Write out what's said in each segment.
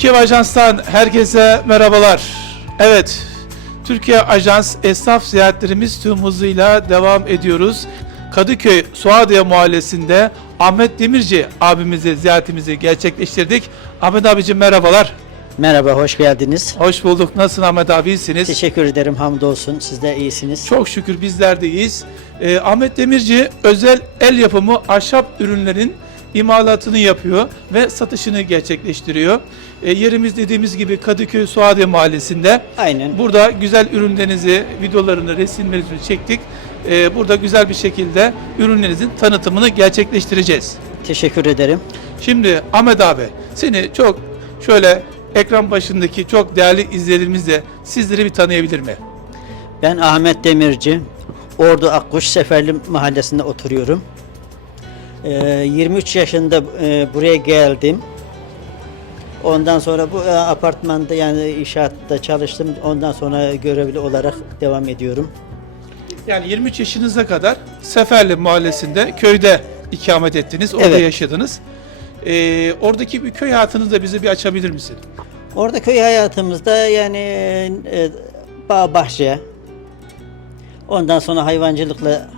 Türkiye Ajans'tan herkese merhabalar. Evet, Türkiye Ajans esnaf ziyaretlerimiz tüm hızıyla devam ediyoruz. Kadıköy Suadiye Mahallesi'nde Ahmet Demirci abimizi ziyaretimizi gerçekleştirdik. Ahmet abicim merhabalar. Merhaba, hoş geldiniz. Hoş bulduk. Nasılsın Ahmet abi? İyisiniz? Teşekkür ederim, hamdolsun. Siz de iyisiniz. Çok şükür bizler de iyiyiz. Ee, Ahmet Demirci özel el yapımı ahşap ürünlerin imalatını yapıyor ve satışını gerçekleştiriyor. Ee, yerimiz dediğimiz gibi Kadıköy Suadiye Mahallesi'nde. Aynen. Burada güzel ürünlerinizi, videolarını, resimlerinizi çektik. Ee, burada güzel bir şekilde ürünlerinizin tanıtımını gerçekleştireceğiz. Teşekkür ederim. Şimdi Ahmet abi seni çok şöyle ekran başındaki çok değerli izleyicilerimizle sizleri bir tanıyabilir mi? Ben Ahmet Demirci. Ordu Akkuş Seferli Mahallesi'nde oturuyorum. Ee, 23 yaşında e, buraya geldim. Ondan sonra bu e, apartmanda yani inşaatta çalıştım. Ondan sonra görevli olarak devam ediyorum. Yani 23 yaşınıza kadar Seferli Mahallesi'nde köyde ikamet ettiniz, orada Evet. yaşadınız. Ee, oradaki bir köy hayatınızı da bize bir açabilir misin? Orada köy hayatımızda yani e, bağ bahçe, ondan sonra hayvancılıkla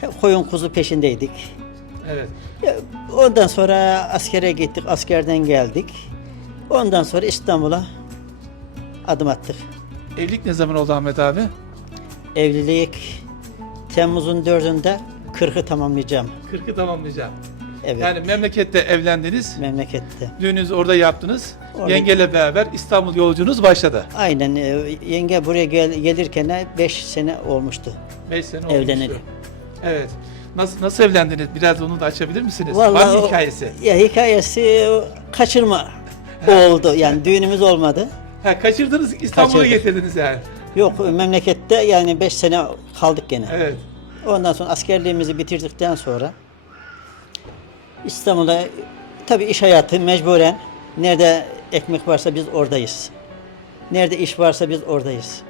hep koyun kuzu peşindeydik. Evet. Ya, Ondan sonra askere gittik, askerden geldik. Ondan sonra İstanbul'a adım attık. Evlilik ne zaman oldu Ahmet abi? Evlilik Temmuz'un 4'ünde 40'ı tamamlayacağım. 40'ı tamamlayacağım. Evet, Yani memlekette evlendiniz, memlekette. düğününüzü orada yaptınız. Orada- Yengeyle beraber İstanbul yolculuğunuz başladı. Aynen, e, yenge buraya gel, gelirken 5 sene olmuştu. 5 sene Evleneli. olmuştu. Evet. Nasıl nasıl evlendiniz? Biraz onu da açabilir misiniz? Var mı o- hikayesi? Ya hikayesi kaçırma oldu. Yani düğünümüz olmadı. Ha, kaçırdınız İstanbul'a Kaçırdık. getirdiniz yani. Yok memlekette yani 5 sene kaldık gene. Evet. Ondan sonra askerliğimizi bitirdikten sonra İstanbul'a tabii iş hayatı mecburen nerede ekmek varsa biz oradayız. Nerede iş varsa biz oradayız.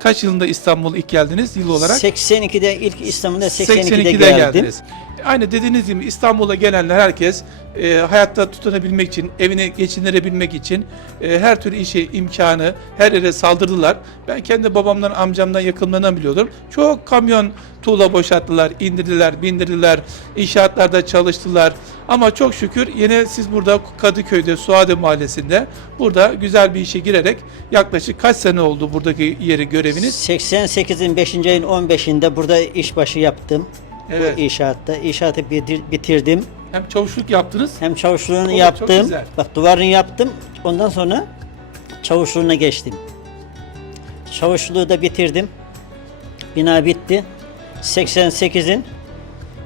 Kaç yılında İstanbul'a ilk geldiniz yıl olarak? 82'de ilk İstanbul'da 82'de, 82'de geldim. geldiniz. Aynı dediğiniz gibi İstanbul'a gelenler herkes e, hayatta tutunabilmek için, evine geçindirebilmek için e, her türlü işe imkanı her yere saldırdılar. Ben kendi babamdan, amcamdan yakınlarından biliyordum. Çok kamyon tuğla boşalttılar, indirdiler, bindirdiler, inşaatlarda çalıştılar. Ama çok şükür yine siz burada Kadıköy'de, Suade Mahallesi'nde burada güzel bir işe girerek yaklaşık kaç sene oldu buradaki yeri göreviniz? 88'in 5. ayın 15'inde burada işbaşı yaptım. Evet. Bu inşaatta. İnşaatı bitir- bitirdim. Hem çavuşluk yaptınız Hem çavuşluğunu çok yaptım. güzel. Bak duvarını yaptım. Ondan sonra çavuşluğuna geçtim. Çavuşluğu da bitirdim. Bina bitti. 88'in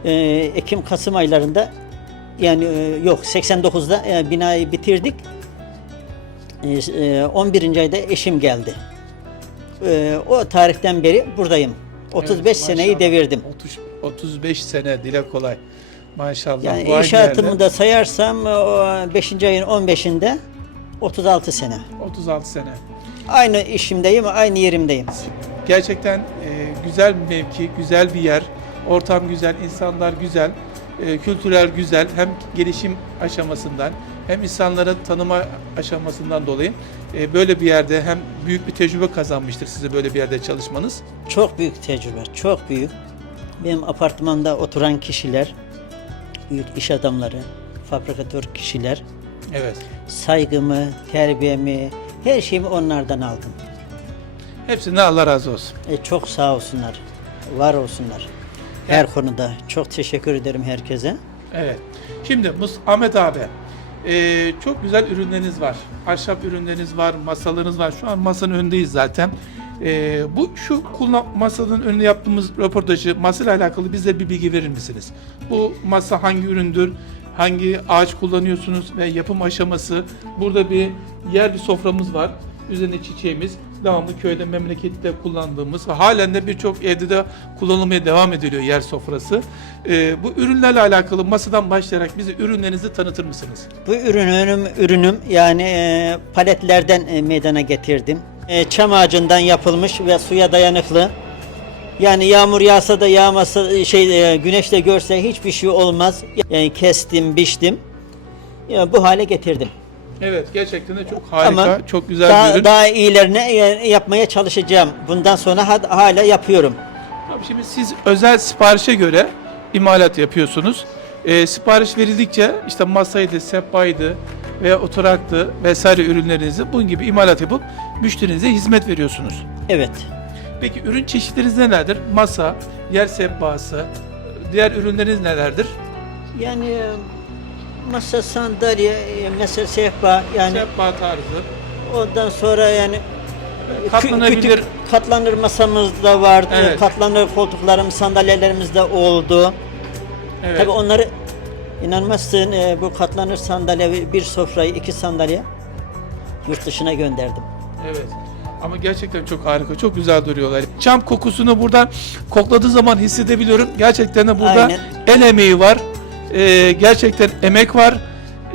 e, Ekim Kasım aylarında yani e, yok 89'da e, binayı bitirdik. E, e, 11. ayda eşim geldi. E, o tarihten beri buradayım. 35 Evet, seneyi devirdim. 30, 35 sene dile kolay. Maşallah. Yani Bu inşaatımı yerde da sayarsam 5. ayın 15'inde 36 sene. 36 sene. Aynı işimdeyim, aynı yerimdeyim. Gerçekten e, güzel bir mevki, güzel bir yer. Ortam güzel, insanlar güzel, e, kültürel güzel. Hem gelişim aşamasından hem insanları tanıma aşamasından dolayı e, böyle bir yerde hem büyük bir tecrübe kazanmıştır size böyle bir yerde çalışmanız. Çok büyük tecrübe, çok büyük. Benim apartmanda oturan kişiler, büyük iş adamları, fabrikatör kişiler, Evet. saygımı, terbiyemi, her şeyimi onlardan aldım. Hepsinden Allah razı olsun. E, çok sağ olsunlar, var olsunlar. Her konuda. Çok teşekkür ederim herkese. Evet. Şimdi Mus Ahmet abi, eee, çok güzel ürünleriniz var. Ahşap ürünleriniz var, masalarınız var. Şu an masanın önündeyiz zaten. Eee, bu şu kullan masanın önünde yaptığımız röportajı masayla alakalı bize bir bilgi verir misiniz? Bu masa hangi üründür? Hangi ağaç kullanıyorsunuz ve yapım aşaması? Burada bir yer bir soframız var. Üzerinde çiçeğimiz. Devamlı köyde, memlekette kullandığımız halen de birçok evde de kullanılmaya devam ediliyor yer sofrası. Ee, bu ürünlerle alakalı masadan başlayarak bize ürünlerinizi tanıtır mısınız? Bu ürünüm, ürünüm yani e, paletlerden e, meydana getirdim. E, çam ağacından yapılmış ve suya dayanıklı. Yani yağmur yağsa da yağmasa şey e, güneş de görse hiçbir şey olmaz. Yani kestim, biçtim. Ya bu hale getirdim. Evet gerçekten de çok harika, Ama çok güzel daha, bir ürün. daha iyilerini e, yapmaya çalışacağım. Bundan sonra ha- hala yapıyorum. Tabii şimdi siz özel siparişe göre imalat yapıyorsunuz. Ee, sipariş verildikçe işte masaydı, sehpaydı veya oturaktı vesaire ürünlerinizi bunun gibi imalat yapıp müşterinize hizmet veriyorsunuz. Evet. Peki ürün çeşitleriniz nelerdir? Masa, yer sehpası, diğer ürünleriniz nelerdir? Yani e, masa, sandalye, e, masa, sehpa yani Sehpa tarzı, ondan sonra yani katlanabilir, katlanır masamız da vardı. Evet. Katlanır koltuklarımız, sandalyelerimiz de oldu. evet. Tabii onları inanmazsın e, bu katlanır sandalye bir sofrayı iki sandalye yurt dışına gönderdim. Evet. Ama gerçekten çok harika, çok güzel duruyorlar. Çam kokusunu buradan kokladığı zaman hissedebiliyorum. Gerçekten de burada Aynen. el emeği var. Ee, gerçekten emek var.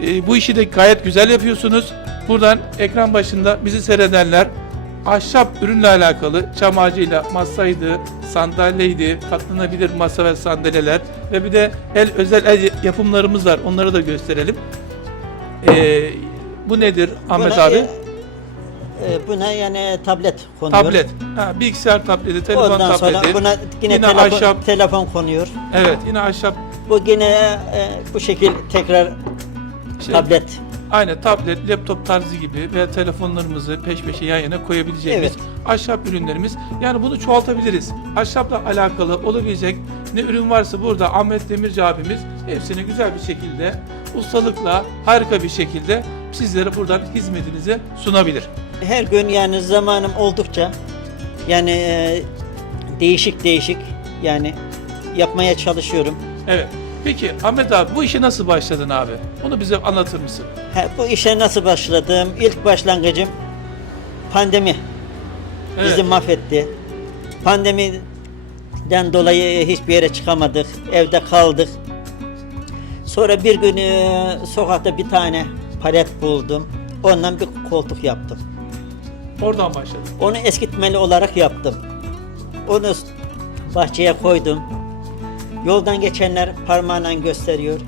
Ee, bu işi de gayet güzel yapıyorsunuz. Buradan ekran başında bizi seyredenler ahşap ürünle alakalı çam ağacıyla masaydı, sandalyeydi, katlanabilir masa ve sandalyeler ve bir de el özel el yapımlarımız var. Onları da gösterelim. Ee, bu nedir Ahmet Buna, abi? e, e, buna yani tablet konuyor. Tablet. Ha, bilgisayar tableti, telefon Ondan tableti. sonra buna yine, Yine telefon, ahşap. telefon konuyor. Evet, yine ahşap Bu yine e, bu şekil tekrar şey. tablet. Aynı tablet, laptop tarzı gibi veya telefonlarımızı peş peşe yan yana koyabileceğimiz Evet. ahşap ürünlerimiz. Yani bunu çoğaltabiliriz. Ahşapla alakalı olabilecek ne ürün varsa burada Ahmet Demirci abimiz hepsini güzel bir şekilde, ustalıkla, harika bir şekilde sizlere buradan hizmetinizi sunabilir. Her gün yani zamanım oldukça yani e, değişik değişik yani yapmaya çalışıyorum. Evet. Peki Ahmet abi bu işe nasıl başladın abi? Onu bize anlatır mısın? Ha, bu işe nasıl başladım? İlk başlangıcım pandemi Evet. bizi mahvetti. Pandemiden dolayı hiçbir yere çıkamadık. Evde kaldık. Sonra bir gün e, sokakta bir tane palet buldum. Ondan bir koltuk yaptım. Oradan başladın. Onu eskitmeli olarak yaptım. Onu bahçeye koydum. Yoldan geçenler parmağıyla gösteriyor.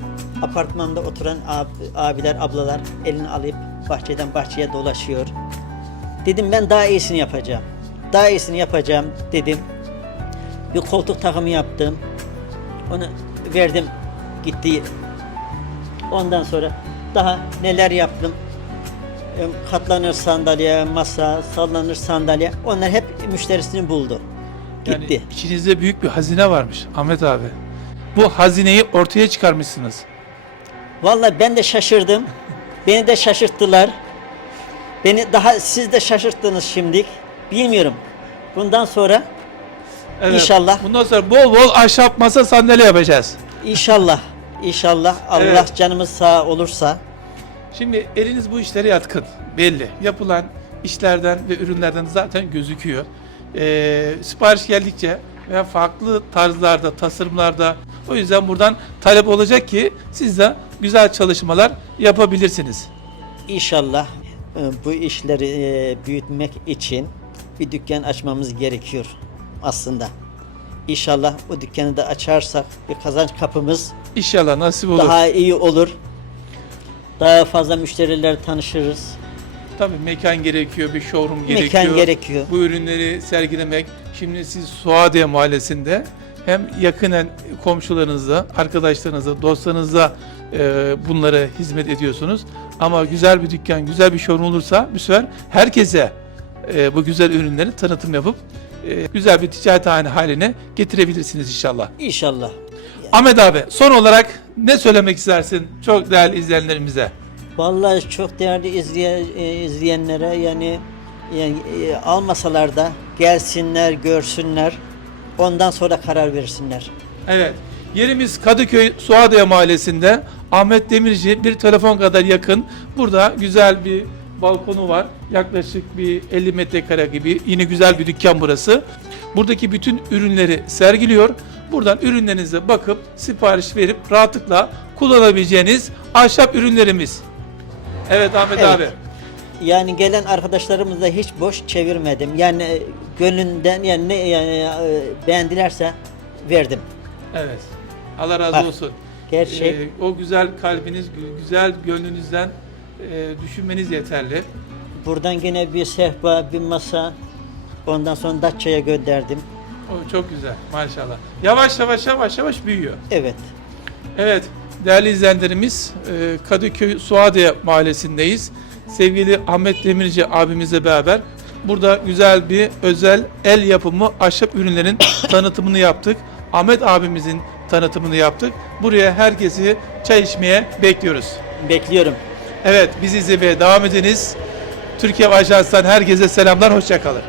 Apartmanda oturan ab- abiler, ablalar elini alıp bahçeden bahçeye dolaşıyor. Dedim ben daha iyisini yapacağım. Daha iyisini yapacağım dedim. Bir koltuk takımı yaptım. Onu verdim gitti. Ondan sonra daha neler yaptım. Katlanır sandalye, masa, sallanır sandalye. Onlar hep müşterisini buldu. Yani Gitti. içinizde büyük bir hazine varmış Ahmet abi. Bu hazineyi ortaya çıkarmışsınız. Vallahi ben de şaşırdım. Beni de şaşırttılar. Beni daha siz de şaşırttınız şimdi. Bilmiyorum. Bundan sonra İnşallah. Bundan sonra bol bol ahşap masa sandalye yapacağız. inşallah inşallah Allah Evet. canımız sağ olursa Şimdi eliniz bu işlere yatkın. Belli. Yapılan işlerden ve ürünlerden zaten gözüküyor. Ee, sipariş geldikçe veya farklı tarzlarda, tasarımlarda o yüzden buradan talep olacak ki siz de güzel çalışmalar yapabilirsiniz. inşallah e, bu işleri e, büyütmek için bir dükkan açmamız gerekiyor aslında. İnşallah o dükkanı da açarsak bir kazanç kapımız İnşallah nasip olur. daha iyi olur. Daha fazla müşteriler tanışırız. Tabii mekan gerekiyor, bir showroom Mekan gerekiyor. gerekiyor. Bu ürünleri sergilemek. Şimdi siz Suadiye Mahallesi'nde hem yakinen komşularınızla, arkadaşlarınızla, dostlarınızla e, bunlara hizmet ediyorsunuz. Ama güzel bir dükkan, güzel bir showroom olursa bu sefer herkese e, bu güzel ürünleri tanıtım yapıp e, güzel bir ticarethane haline getirebilirsiniz inşallah. İnşallah. Ahmet abi son olarak ne söylemek istersin çok değerli izleyenlerimize? Vallahi çok değerli izleyen, e, izleyenlere yani, yani e, almasalar da gelsinler, görsünler. Ondan sonra karar versinler. Evet. Yerimiz Kadıköy Suadiye Mahallesi'nde. Ahmet Demirci bir telefon kadar yakın. Burada güzel bir balkonu var. Yaklaşık bir 50 metrekare gibi. Yine güzel bir dükkan burası. Buradaki bütün ürünleri sergiliyor. Buradan ürünlerinize bakıp sipariş verip rahatlıkla kullanabileceğiniz ahşap ürünlerimiz. Evet Ahmet Evet. abi. Yani gelen arkadaşlarımızla hiç boş çevirmedim. Yani e, gönlünden yani ne yani, e, beğendilerse verdim. Evet. Allah razı Bak, olsun. Gerçek Ee, o güzel kalbiniz, gü- güzel gönlünüzden e, düşünmeniz yeterli. Buradan yine bir sehpa, bir masa. Ondan sonra Datça'ya gönderdim. O çok güzel maşallah. Yavaş yavaş yavaş yavaş büyüyor. Evet. Evet değerli izleyenlerimiz e, Kadıköy Suadiye mahallesindeyiz. Sevgili Ahmet Demirci abimizle beraber burada güzel bir özel el yapımı ahşap ürünlerin tanıtımını yaptık. Ahmet abimizin tanıtımını yaptık. Buraya herkesi çay içmeye bekliyoruz. Bekliyorum. Evet bizi izlemeye devam ediniz. Türkiye Ajans'tan herkese selamlar, hoşçakalın.